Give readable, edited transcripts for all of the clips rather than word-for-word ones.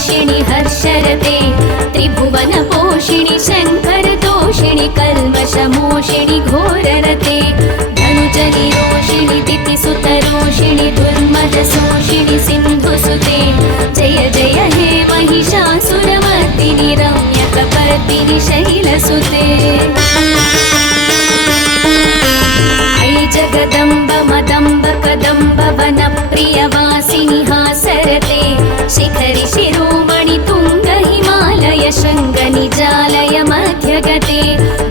भाष्यिणि हर्षरते त्रिभुवनपोषिणि शङ्करतोषिणि कल्मषमोषिणि घोररते धनुजनिरोषिणि दितिसुतरोषिणि दुर्मदशोषिणि सिन्धुसुते जय जय हे महिषासुरमर्दिनि रम्यकपर्दिनि शैलसुते ऐ जगदम्ब मदम्ब कदम्ब वनप्रियवासिनि हासरते शिखरि शिरोमणि तुङ्ग हिमालय शृङ्गनिजालय मध्यगते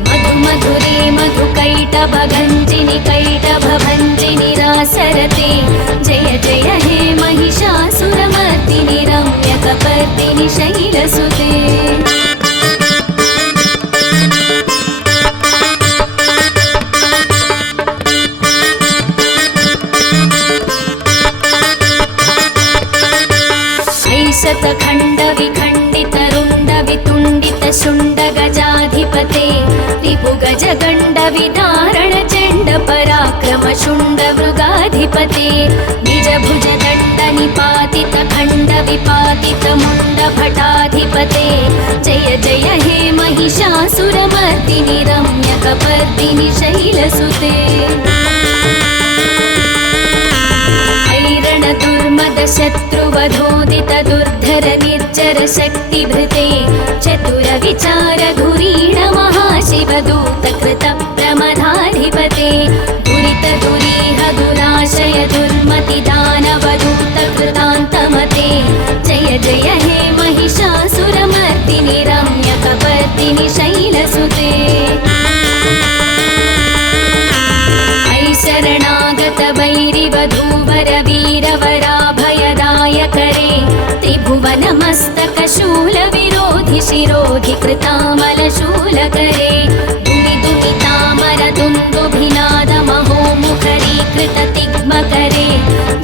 मधु मधुरे मधुकैटभगञ्जिनि कैटभभञ्जिनि रासरते जय जय हे महिषासुरमर्दिनि रम्यकपर्दिनि शैलसुते शतखण्ड विखण्डित रुण्ड वितुण्डित शुण्ड गजाधिपते रिपुगज गण्ड विदारण चण्ड पराक्रम शुण्ड मृगाधिपते निज भुज दण्ड निपातित खण्ड विपातित मुण्ड भटाधिपते जय जय हे महिषासुरमर्दिनि रम्यकपर्दिनि शैलसुते शत्रुवधोदित दुर्धर निर्जर शक्तिभृते चतुर विचार धुरीण महाशिवदूत कृत प्रमदाधिपते दुरित दुरीह दुराशय दुर्मति दानवदूत कृतान्तमते जय जय हे महिषासुरमर्दिनि रम्यकपर्दिनि शैलसुते शरणागत वैरिवधूवर वीरवराभयदायकरे त्रिभुवनमस्तकशूल विरोधि शिरोधि कृतामलशूलकरे दुमिदुमितामर दुन्दुभिनाद महोमुखरीकृत तिग्मकरे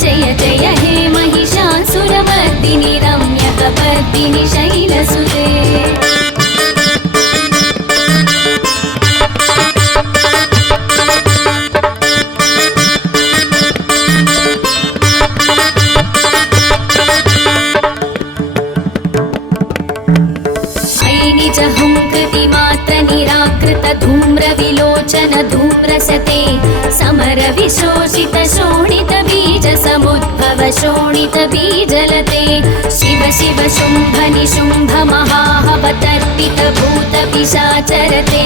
जय जय हे महिषासुरमर्दिनि रम्यकपर्दिनि शैलसुते निराकृत धूम्र विलोचन धूम्रसते समर विशोषित शोणित बीज समुद्भव शोणित बीजलते शिव शिव शुम्भ निशुम्भ महाहवतर्पित भूत पिशाचरते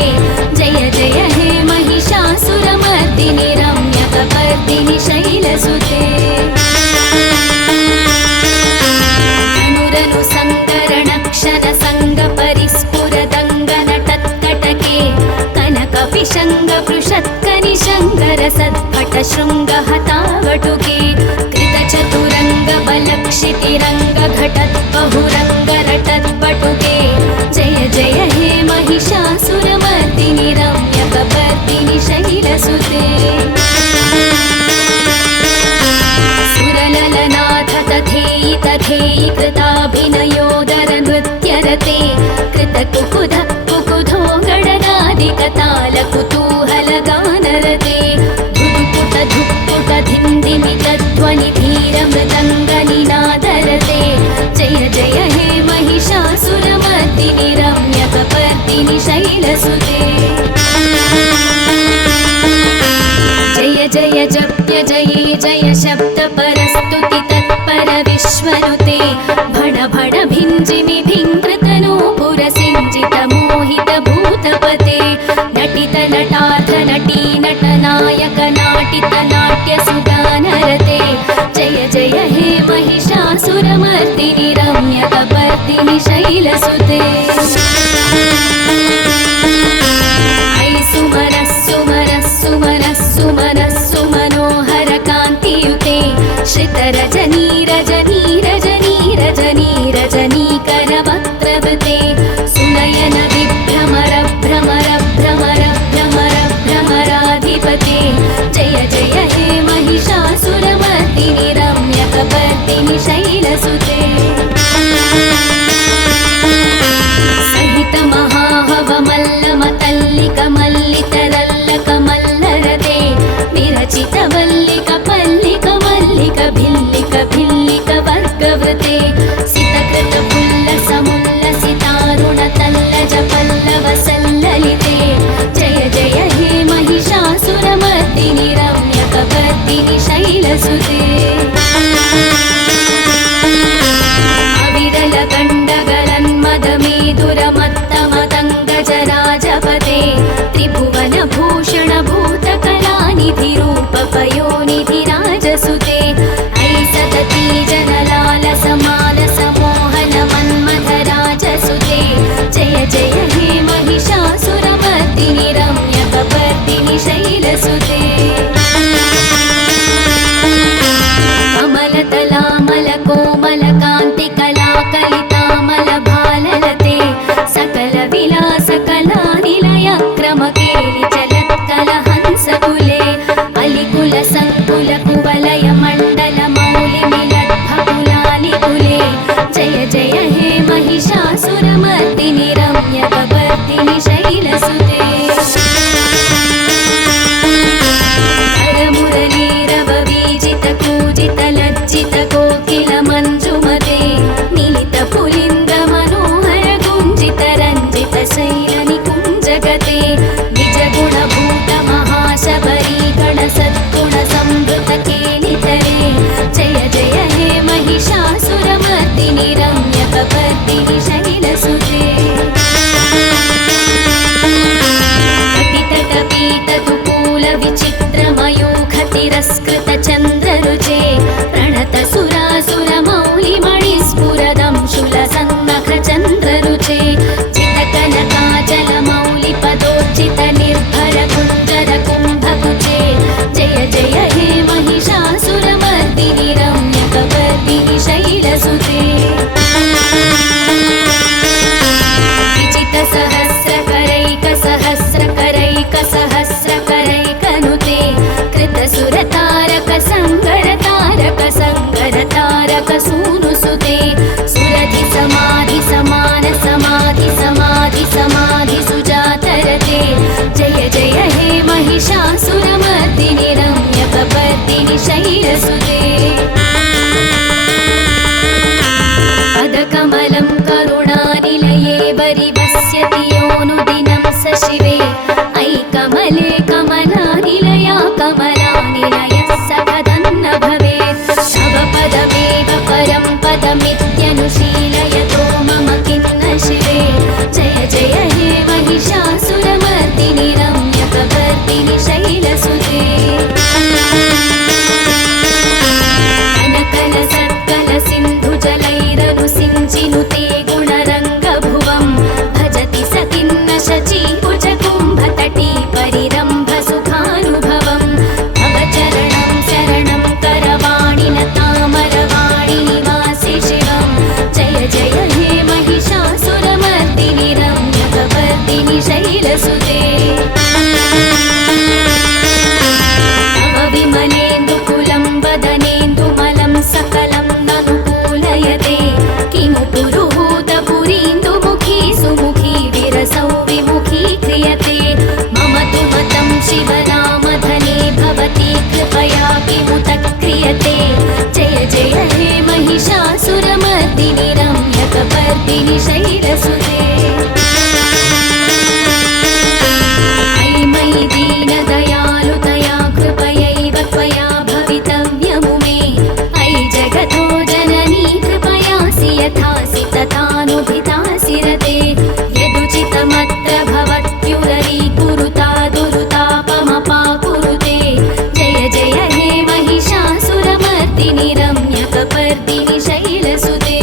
जय जय हे महिषासुरमर्दिनि रम्यकपर्दिनि शैलसुते अनुरनु संकरण क्षण संग परिस्फुर कनकपिशङ्ग पृषत्कनि शङ्कर सत्पट शृङ्ग हतावटुके कृतचतुरङ्ग बलक्षितिरङ्ग घटत् बहुरङ्ग रटत् पटुके जय जय हे महिषासुरमर्दिनि रम्यकपर्दिनि शैलसुते सुरललनाथ तथेयि तथेयि कृताभिनयोदर नृत्यरते कृतकुकुध कुकुधो गणनादिकताल कुतूहल गानरते धुक्पुट धुक्पुट धिन्दिमित ध्वनि धीर मृदङ्ग निनादरते जय जय हे महिषासुरमर्दिनि रम्यकपर्दिनि शैलसुते जय जय जप्य जये जय शब्द परस्तुति तत्पर विश्वनुते भण भण भिञ्जिमि भिङ्कृतनूपुर सिञ्जित मोहित भूतपते नटित नटार्थ नटी नटनायक नाटित नाट्य सुगानरते जय जय हे महिषासुरमर्दिनि रम्यकपर्दिनि शैलसुते ऐ सुमरः सुमरः सुमरः सुमरः सुमनोहर कान्तियुते श्रितरजनी रजनी रजनी रजनी रजनीकरवक्त्रवृते सुनयन विभ्रमर भ्रमर भ्रमर भ्रमर भ्रमराधिपते जय जय हे महिषासुरमर्दिनि रम्यकपर्दिनि शैलसुते सहित महाहवमल्लमतल्लिकमल्लितरल्लकमल्लरते विरचित वल्लिक पल्लिक मल्लिक भिल्लिक भिल्लिक वर्गवृते सितकृत शैलसुते अविरल गण्डगलन्मदमेदुरमत्तमदङ्गजराजपते त्रिभुवनभूषण भूतकलानिधिरूपपयोनिधिराजसुते अयि सतती जनलालसमालसमोहनमन्मथराजसुते जय जय हे महिषासुरमर्दिनि रम्यकपर्दिनि शैलसुते कमलतलामलकोमलकान्तिकलाकलितामलभाललते सकलविलासकलानिलयक्रमकेलि चलत्कलहंसकुले अलिकुलसङ्कुलकुवलयमण्डलमौलिमिलद्भकुलालिकुले जय जय हे महिषासुरमर्दिनि रम्यकपर्दिनि शैलसुते लज्जितकोकिलमञ्जुमते मिलितपुलिन्द्रमनोहरगुञ्जितरञ्जितशैलनिकुञ्जगते निजगुणभूतमहाशबरीगणसद्गुणसंवृतकेलितरे जय जय हे महिषासुरमर्दिनि रम्यकपर्दिनि शैलसुते तिरस्कृतचन्द्ररुचे प्रणतसुरासुरमौलिमणिस्फुरदंशुलसन्नखचन्द्ररुचे चितकनकाचलमौलिपदोर्जितनिर्भरकुञ्जरकुम्भकुचे जय जय हे महिषासुरमर्दिनि रम्यकपर्दिनि शैलसुते विजितसहस्रकरैकसहस्रकरैकसहस्रकरैकनुते कृतसुरतारकसङ्गरतारकसङ्गरतारकसूनुसुते सुरधिसमाधिसमाधिसमाधिसमाधिसुजातरते जय जय हे महिषासुरमर्दिनि रम्यकपर्दिनि शैलसुते पदकमलं करुणानिलये वरिवस्यति योऽनुदिनं स शिवे अयि कमले कमलानिलया कमलानिलयः सकदन्न भवेत् तव पदमेव परं पदमित्यनुशीलयतो मम किन्न शिवे जय जय हे महिषासुरमर्दिनि रम्यकपर्दिनि शैलसुते कनकलसत्कलसिन्धुजलैरनुसिञ्चिनुते गुणरङ्गभुवं भजति स किन्न शचीकुजकुम्भतटी परिरम्भसुखानुभवं तव चरणं शरणं करवाणिनतामरवाणिनिवासि शिवं जय जय हे महिषासुरमर्दिनि रम्यकपर्दिनि शैलसुते तव विमलेन्दुकुलं वदनेन्दुमलं सकलं ननुकूलयते किमु पुरुहूतपुरीन्दुमुखी सुमुखी विरसौ विमुखी क्रियते मम तु मतं शिवनामधने भवती कृपया किमुत क्रियते जय जय हे महिषासुरमर्दिनि रम्यकपर्दिनि शैलसुते अयि मयि दीनदयालुतया कृपयैव त्वया भवितव्यमु मे अयि जगतो जननी कृपयासि यथासि तथानुभितासि रते यदुचितमत्र भवत्युररीकुरुता दुरुतापमपाकुरुते जय जय हे महिषासुरमर्दिनि रम्यकपर्दिनि शैलसुते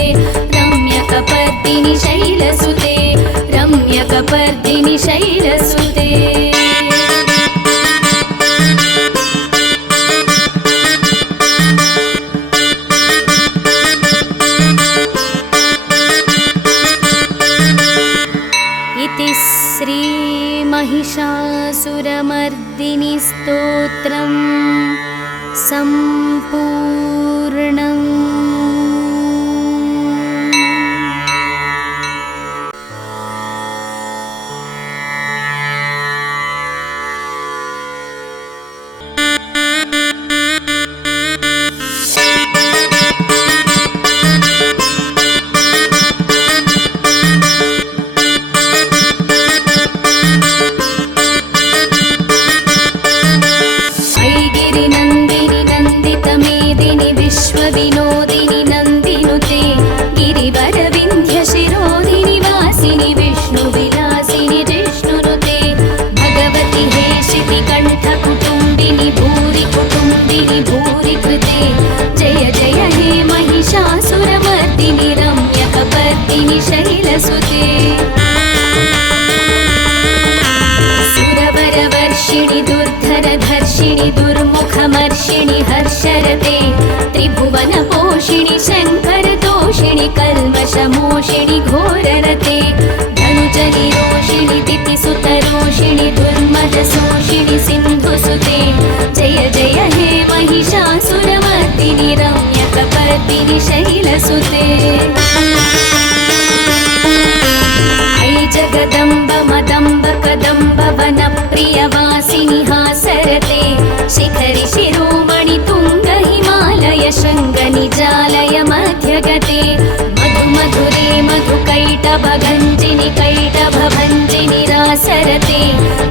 रम्यकपर्दिनि शैलसुते रम्यकपर्दिनि शैलसुते इति श्री महिषासुरमर्दिनि स्तोत्रं सम्पूर्णम्। विनोदिनि नन्दिनुते गिरिवरविन्ध्यशिरोधिनि वासिनि विष्णुविलासिनि जिष्णुनुते भगवति हेशितिकण्ठकुटुम्बिनि भूरि कुटुम्बिनि भूरि कृते जय जय हे महिषासुरमर्दिनि रम्यकपर्दिनि शैलसुते सुरवरवर्षिणि दुर्धरधर्षिणि दुर्मुखमर्षिणि हर्षरते त्रिभुवनपोषिणि शङ्करतोषिणि कल्मषमोषिणि घोररते धनुजनिरोषिणि दितिसुतरोषिणि दुर्मदशोषिणि सिन्धुसुते जय जय हे महिषासुरमर्दिनि रम्यकपर्दिनि शैलसुते ऐ जगदम्ब मदम्ब कदम्ब वनप्रियवासिनि हासरते शिखरि शिरोमणि तुङ्ग हिमालय शृङ्ग निजालय मध्यगते मधु मधुरे मधुकैटभगञ्जिनि कैटभभञ्जिनि रासरते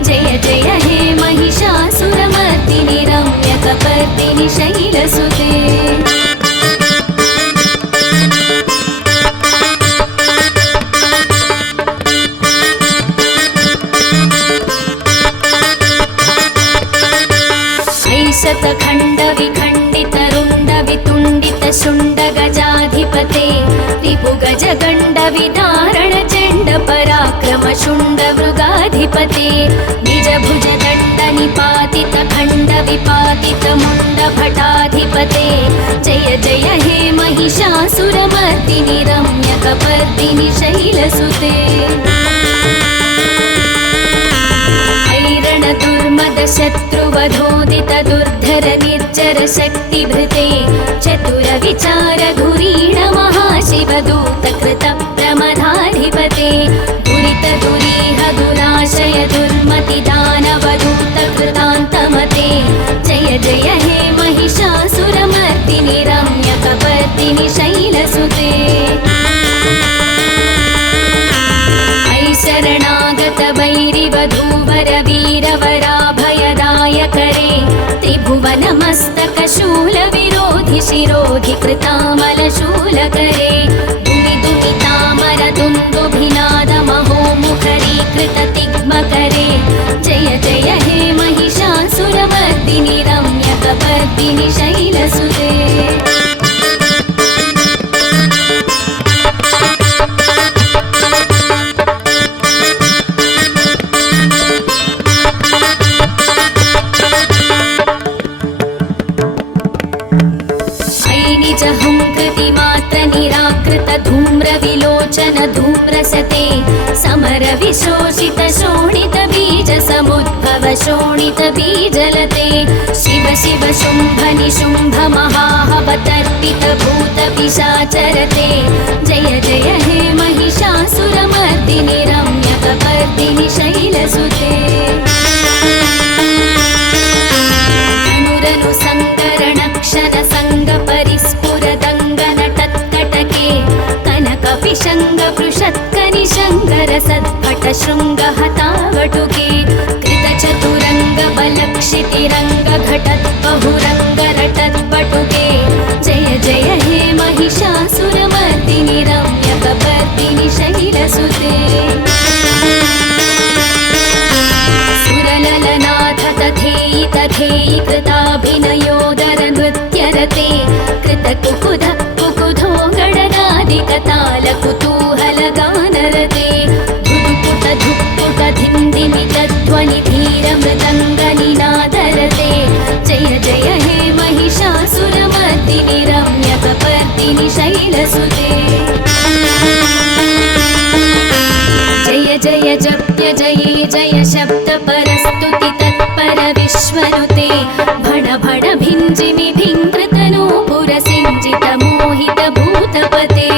जय जय हे महिषासुरमर्दिनि रम्यकपर्दिनि शैलसुते शतखण्ड विखण्डित रुण्ड वितुण्डित शुण्ड गजाधिपते रिपुगज गण्ड विदारण चण्ड पराक्रम शुण्ड मृगाधिपते निज भुज दण्ड निपातित खण्ड विपातित मुण्ड भटाधिपते जय जय हे महिषासुरमर्दिनि रम्यकपर्दिनि शैलसुते दुर्मद शत्रुवधोदित दुर्धर निर्जर शक्तिभृते चतुर विचार धुरीण महाशिवदूत कृत प्रमदाधिपते दुरित दुरीह दुराशय दुर्मति दानवदूत कृतान्तमते जय जय हे महिषासुरमर्दिनि रम्यकपर्दिनि शैलसुते शरणागत वैरिवधूवर वीरवराभयदायकरे त्रिभुवनमस्तक शूलविरोधि शिरोधि कृतामलशूलकरे दुमिदुमितामर दुन्दुभिनाद महोमुखरीकृत तिग्मकरे जय जय हे महिषासुरमर्दिनि रम्यकपर्दिनि शैलसुते धूम्रविलोचन धूम्रसते समर विशोषित शोणित बीज समुद्भव शोणित बीजलते शिव शिव शुम्भ निशुम्भ महाहवतर्पित भूत पिशाचरते जय जय हे महिषासुरमर्दिनि रम्यकपर्दिनि शैलसुते अनुरनु सङ्करण क्षण सङ्ग परिस्फुरदङ्गन टत्कटके कनकपिशङ्ग पृषत्कनिशङ्कर सत्पट शृङ्ग हतावटुके कृतचतुरङ्ग बलक्षितिरङ्ग घटत् बहुरङ्ग रटत्पटुके जय जय हे महिषासुरमर्दिनि रम्यकपर्दिनि शैलसुते सुरललनाथ तथेयि तथेयि कृताभिनयोदर नृत्यरते कृतकुकुध कुकुधो गणनादिकताल कुतूहल गानरते धुक्पुट धुक्पुट धिन्दिमित ध्वनि धीर मृदङ्ग निनादरते जय जय हे महिषासुरमर्दिनि रम्यकपर्दिनि शैलसुते जय जय जप्य जये जय शब्द परस्तुति तत्पर विश्वनुते भण भण भिञ्जिमि भिङ्कृतनूपुर सिञ्जित मोहित भूतपते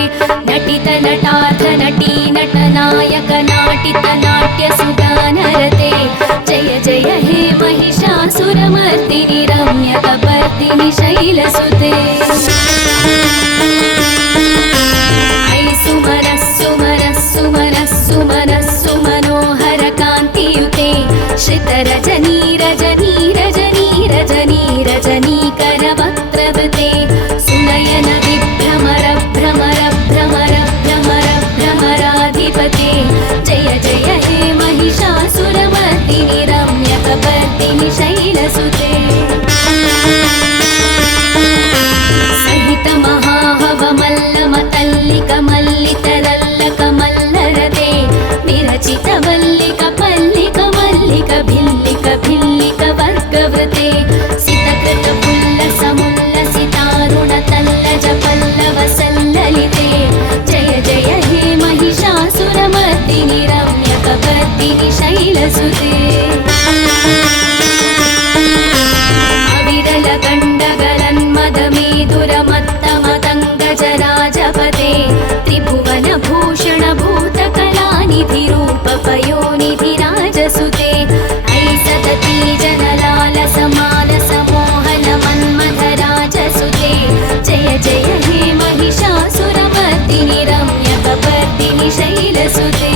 नटित नटार्थ नटी नटनायक नाटित नाट्य सुगानरते जय जय हे महिषासुरमर्दिनि रम्यकपर्दिनि शैलसुते ऐ सुमरः सुमरः सुमरः सुमरः सुमनोहर कान्तियुते श्रितरजनी रजनी रजनी रजनी रजनीकर वक्त्रवृते सुनयन सुते अविरल गण्डगलन्मदमेदुरमत्तमतङ्गजराजपते त्रिभुवनभूषण भूतकलानिधिरूपपयोनिधिराजसुते अयि सतती जनलालसमालसमोहनमन्मथराजसुते जय जय हे महिषासुरमर्दिनि रम्यकपर्दिनि शैलसुते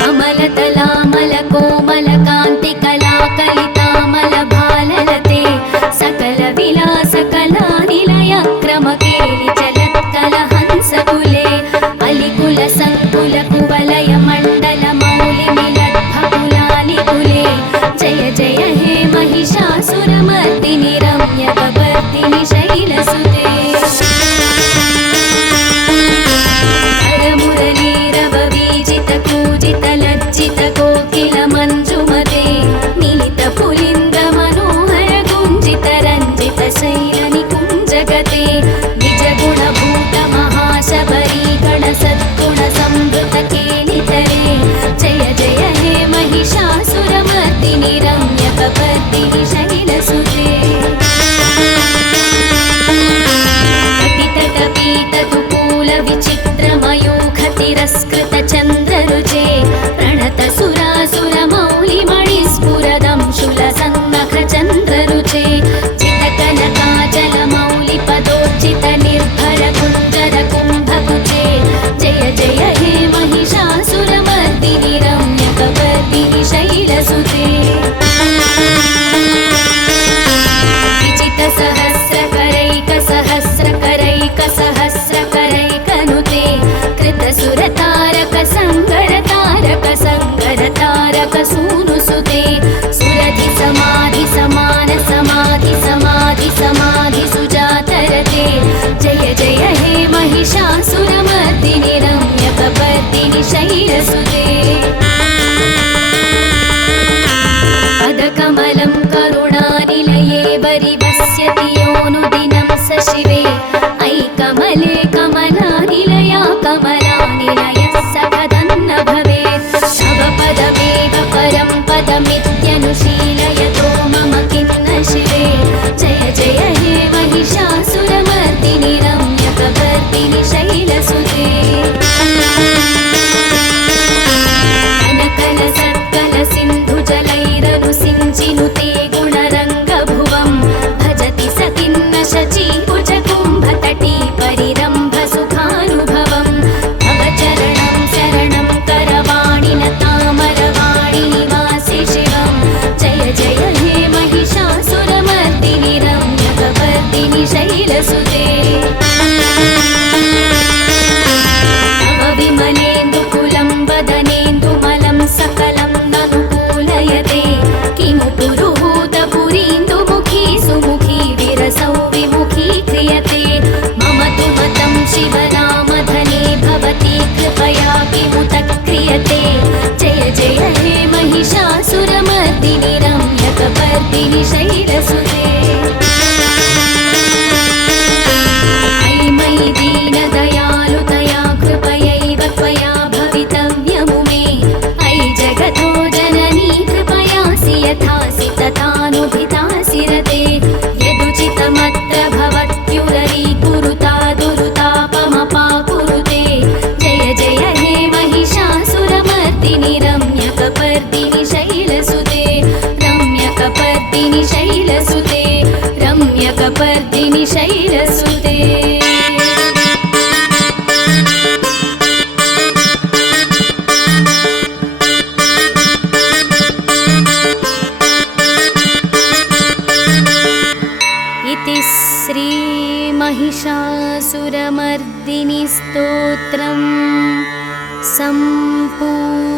कमलतलामलकोमलकान्तिकलाकलितामलभाललते सकलविलासकलानिलयक्रमकेलि चलत्कलहंसकुले अलिकुलसङ्कुलकुवलयमण्डलमौलिमिलद्भकुलालिकुले जय जय हे महिषासुरमर्दिनि रम्यकपर्दिनि शैलसुते कोकिलमञ्जुमते मिलितपुलिन्द्रमनोहर गुञ्जितरञ्जितशैलनिकुञ्जगते निजगुणभूतमहाशबरीगणसद्गुणसंवृतकेलितरे जय जय हे महिषासुरमर्दिनि रम्यकपर्दिनि शैलसुते कटितटपीतकुकूलविचित्रमयूखतिरस्कृतचन्द्ररुचे प्रणतसुरासुरमौलिमणिस्फुरदंशुलसन्नखचन्द्ररुचे चितकनकाचलमौलिपदोज्झितनिर्भरकुञ्जरकुम्भकुचे जय जय हे महिषासुरमर्दिनि रम्यकपर्दिनि शैलसुते विजितसहस्रकरैकसहस्रकरैकसहस्रकरैकनुते कृतसुरतारकसङ्गरतारकसङ्गरतारकसूनुसुते सुरधिसमाधिसमानसमाधिसमाधिसुजातरते जय जय हे महिषासुरमर्दिनि रम्यकपर्दिनि शैलसुते पदकमलं करुणानिलये वरिवस्यति योऽनुदिनं स शिवे अयि कमले कमलानिलया कमलानिलयः सकदन्न भवेत् तव पदमेव परं पदमित्यनुशीलयतो मम किन्न शिवे जय जय हे महिषासुरमर्दिनि रम्यकपर्दिनि शैलसुते कनकलसत्कलसिन्धुजलैरनुसिञ्चिनुते गुणरङ्गभुवं भजति सतिन्न शचीकुचकुम्भतटी परिरम्भसुखानुभवं तव चरणं शरणं करवाणिलतामरवाणि निवासि शिवं जय जय हे महिषासुरमर्दिनि रम्यकपर्दिनि शैलसुते तव विमलेन्दुकुलं वदनेन्दुमलं सकलं ननुकूलयते किमु पुरुहूतपुरीन्दुमुखी सुमुखी विरसौ विमुखी क्रियते मम तु मतं शिवनामधने भवती कृपया किमुत क्रियते जय जय हे महिषासुरमर्दिनि रम्यकपर्दिनि शैलसुते अयि मयि दीनदयालुतया कृपयैव त्वया भवितव्यमुमे अयि जगतो जननी कृपयासि यथासि तथानुभितासि रते यदुचितमत्र भवत्युररीकुरुता दुरुतापमपाकुरुते जय जय हे महिषासुरमर्दिनि रम्यकपर्दिनि शैलसुते रम्यकपर्दिनि शैलसुते रम्यकपर्दिनि शैलसुते इति श्री महिषासुरमर्दिनि स्तोत्रं सम्पूर्णम्।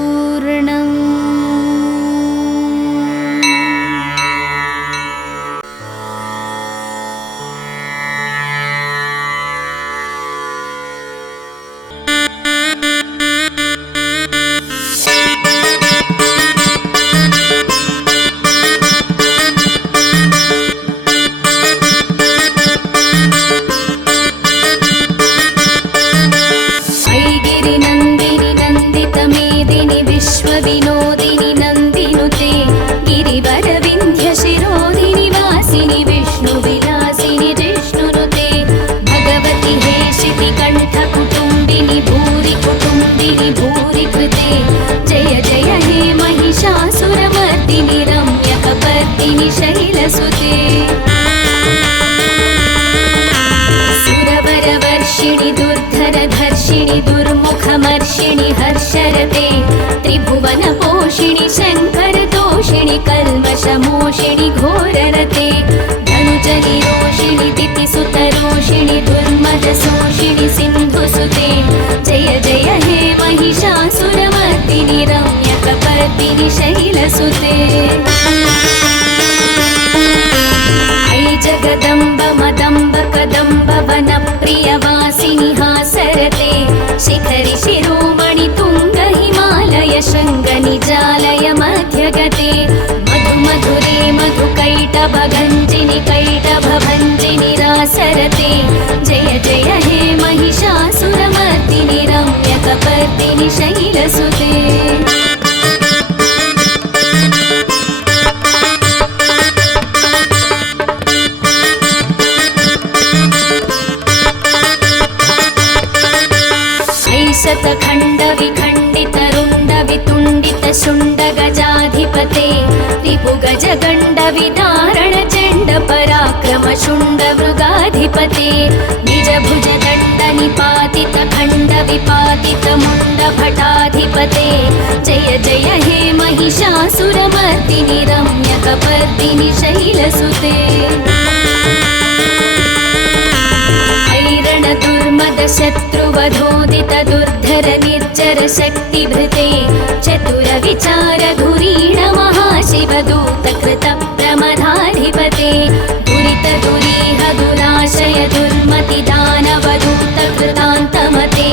घोररते धनुजनिरोषिणि दितिसुतरोषिणि दुर्मदशोषिणि सिन्धुसुते जय जय हे महिषासुरमर्दिनि रम्यकपर्दिनि शैलसुते ऐ जगदम्ब मदम्ब कदम्ब वनप्रियवासिनि हासरते शिखरि शिरोमणि तुङ्ग हिमालय शृङ्ग निजालय मध्यगते मधु मधुरे मधुकैटभगञ्जिनि कैटभभञ्जिनि रासरते जय जय हे महिषासुरमर्दिनि रम्यकपर्दिनि शैलसुते शतखण्ड विखण्डित रुण्ड वितुण्डित शुण्ड गजाधिपते रिपुगज गण्ड विदारण चण्ड पराक्रम शुण्ड मृगाधिपते निज भुज दण्ड निपातित खण्ड विपातित मुण्ड भटाधिपते जय जय हे महिषासुरमर्दिनि रम्यकपर्दिनि शैलसुते दुर्मद शत्रुवधोदित दुर्धर निर्जर शक्तिभृते चतुर विचार धुरीण महाशिवदूत कृत प्रमदाधिपते दुरित दुरीह दुराशय दुर्मति दानवदूत कृतान्तमते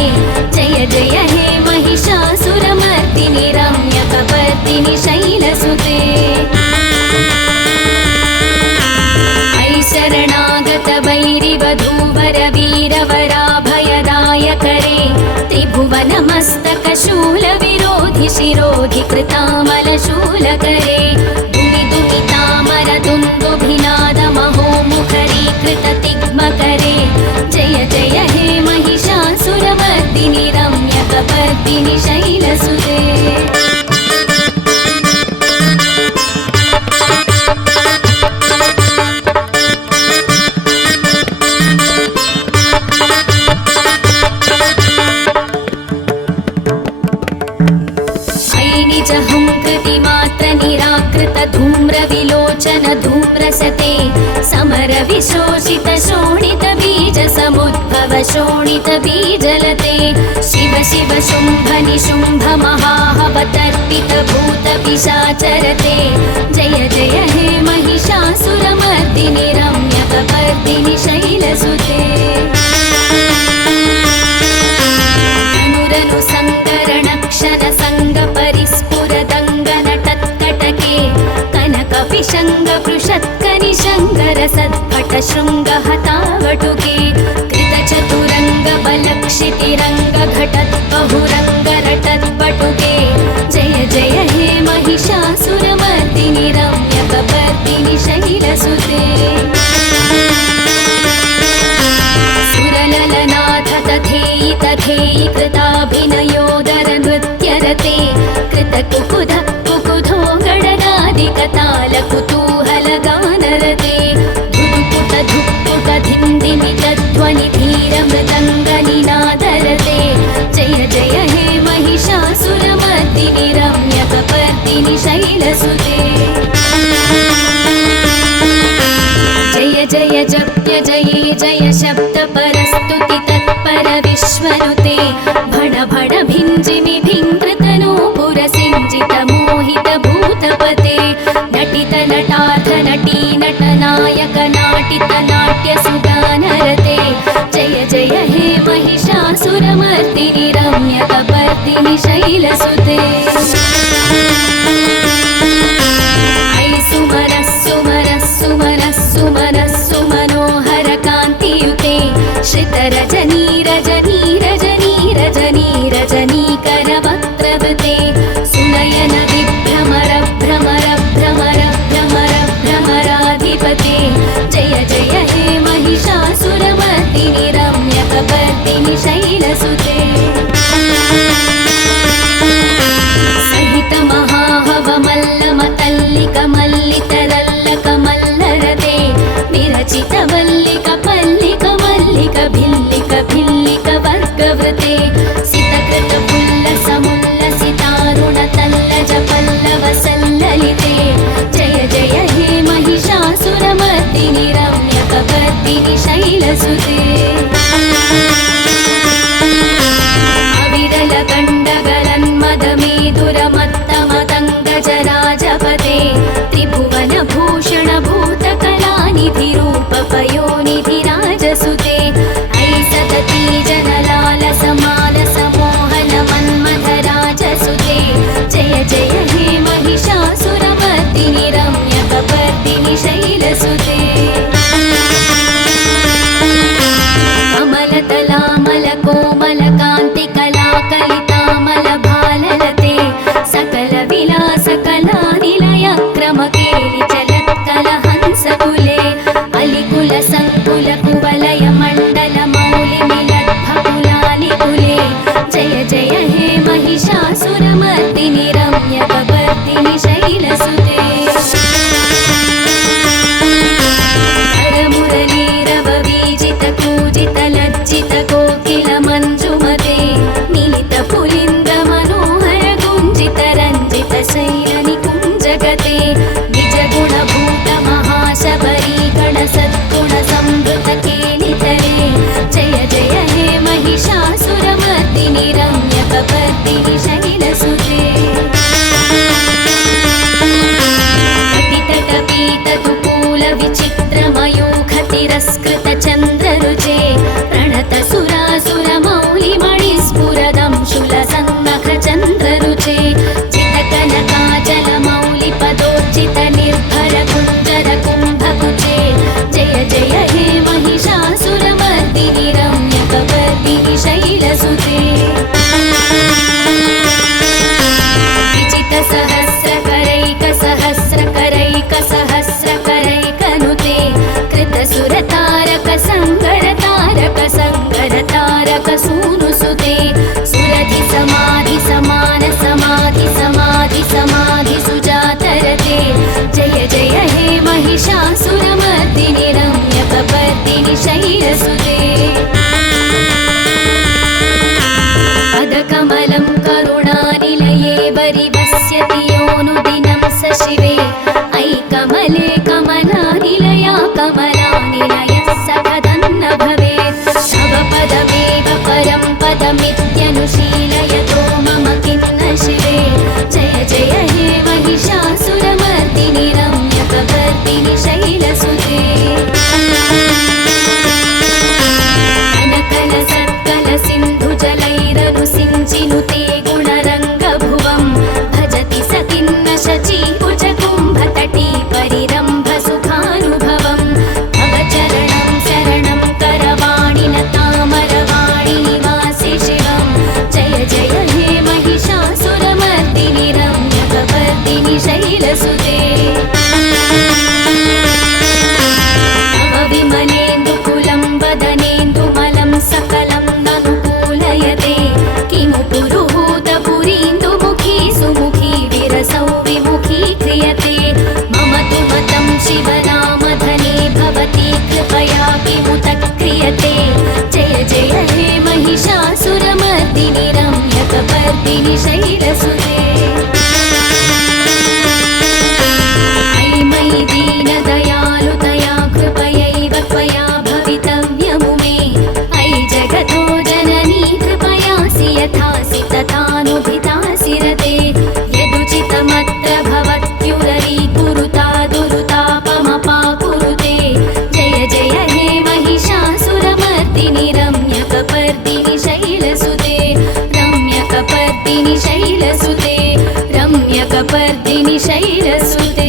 जय जय हे महिषासुरमर्दिनि रम्यकपर्दिनि शैलसुते शरणागत वैरिवधूवर वीरवराभयदायकरे त्रिभुवनमस्तक शूलविरोधि शिरोधि कृतामलशूलकरे दुमि दुमितामर दुन्दुभिनाद महोमुखरीकृत तिग्मकरे जय जय हे महिषासुरमर्दिनि रम्यकपर्दिनि शैलसुते धूम्र विलोचन धूम्रसते समर विशोषित शोणित बीज समुद्भव शोणित बीजलते शिव शिव शुम्भ निशुम्भ महाहवतर्पित भूत पिशाचरते जय जय हे महिषासुरमर्दिनि रम्यकपर्दिनि शैलसुते अनुरनु सङ्करणक्षण सङ्ग परिस्फुरदङ्गनटत्कटके कनकपिशङ्गपृषत्कनिशङ्कर सत्पट शृङ्गहतावटुके कृतचतुरङ्गबलक्षितिरङ्ग घटद्बहुरङ्गरटद्वटुके जय जय हे महिषासुरमर्दिनि रम्यकपर्दिनि शैलसुते सुरललनाथ तथेयि तथेयि कृताभिनयोदर नृत्यरते कृतकुकुध कुकुधो गणनादिकताल कुतूहलगानरते धुक्पुट धुक्पुट धिन्दिमि तध्वनि धीर मृदङ्गनिनादरते जय जय हे महिषासुरमर्दिनि रम्यकपर्दिनि शैलसुते जय जय जप्य जये जय शब्द परस्तुति तत्पर विश्वनुते भण भण भिञ्जिमि भिङ्कृतनूपुर सिञ्जित मोहित भूतपते नटित नटार्थ नटी नटनायक नाटित नाट्य सुगानरते जय जय हे महिषासुरमर्दिनि रम्यकपर्दिनि शैलसुते सुमनोहर कान्तियुते श्रितरजनी रजनी रजनी रजनी रजनीकरवक्त्रवृते सुनयन विभ्रमर भ्रमर भ्रमर भ्रमर भ्रमराधिपते जय जय हे महिषासुरमर्दिनि रम्यकपर्दिनि शैलसुते सहित महाहवमल्लमतल्लिकमल्लितरल्लकमल्लरते विरचित वल्लिक मल्लिक भिल्लिक शैलसुते अविरलकण्डगलन्मदमेदुरमत्तमतङ्गजराजपते त्रिभुवनभूषणभूतकलानिधिरूपपयोनिधिराजसुते अयि सतती जनलालसमालसमोहनमन्मथराजसुते जय जय हे महिषासुरमर्दिनि रम्यकपर्दिनि शैलसुते कमलतलामलकोमलकान्तिकलाकलितामलभाललते सकलविलासकलानिलयक्रमकेलि चलत्कलहंसकुले अलिकुलसङ्कुलकुवलयमण्डलमौलिमिलद्भकुलालिकुले जय जय हे महिषासुरमर्दिनि रम्यकपर्दिनि शैलसुते लज्जितकोकिलमञ्जुमते मिलितपुलिन्द्रमनोहरगुञ्जितरञ्जितशैलनिकुञ्जगते निजगुणभूतमहाशबरीगणसद्गुणसंवृतकेलितरे जय जय हे महिषासुरमर्दिनि रम्यकपर्दिनि शैलसुते अतितटपीततुकूलविचित्रमयूखतिरस्कृतचन्द्ररुचे प्रणतसुरासुरमौलिमणिस्फुरदंशुलसन्नखचन्द्ररुचे चितकनकाचलमौलिपदोर्चितनिर्भरकुञ्जरकुम्भकुचे जय जय हे महिषासुरमर्दिनि रम्यकपर्दिनि शैलसुते विजितसहस्रकरैकसहस्रकरैकसहस्रकरैकनुते कृतसुरतारकसङ्करतारकसङ्करतारकसूनुसुते सुरधिसमाधिसमाधिसमाधिसमाधिसुजातरते जय जय हे महिषासुरमर्दिनि रम्यकपर्दिनि शैलसुते पदकमलं करुणानिलये वरिवस्यति योऽनुदिनं स शिवे अयि कमले कमलानिलया कमलानिलयः सकदन्न भवेत् तव पदमेव परं पदमित्यनुशीलयतो मम किन्न शिवे जय जय हे महिषासुरमर्दिनि रम्यकपर्दिनि शैलसुते कनकलसत्कलसिन्धुजलैरनुसिञ्चिनुते गुणरङ्गभुवं भजति स किन्न शचीकुजकुम्भतटी परिरम्भसुखानुभवं तव चरणं शरणं करवाणि निवासि शिवं जय जय हे महिषासुरमर्दिनि रम्यकपर्दिनि शैलसुते तव विमलेन्दुकुलं वदनेन्दुमलं सकलं ननुकूलयते किमु पुरुहूतपुरीन्दुमुखी सुमुखी विरसौ विमुखी क्रियते मम तु मतं शिवनामधने भवती कृपया किमुत क्रियते जय जय हे महिषासुरमर्दिनि रम्यकपर्दिनि शैलसुते अयि मयि दीनदयालुतया कृपयैव त्वया भवितव्यमु मे अयि जगतो जननी कृपयासि यथासि तथानुभितासि रते यदुचितमत्र भवत्युररीकुरुता दुरुतापमपाकुरुते जय जय हे महिषासुरमर्दिनि रम्यकपर्दिनि शैलसुते रम्यकपर्दिनि शैलसुते रम्यकपर्दिनि शैलसुते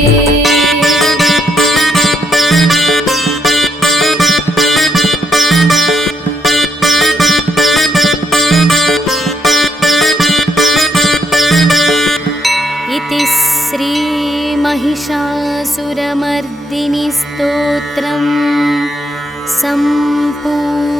इति श्री महिषासुरमर्दिनि स्तोत्रं सम्पूर्णम्।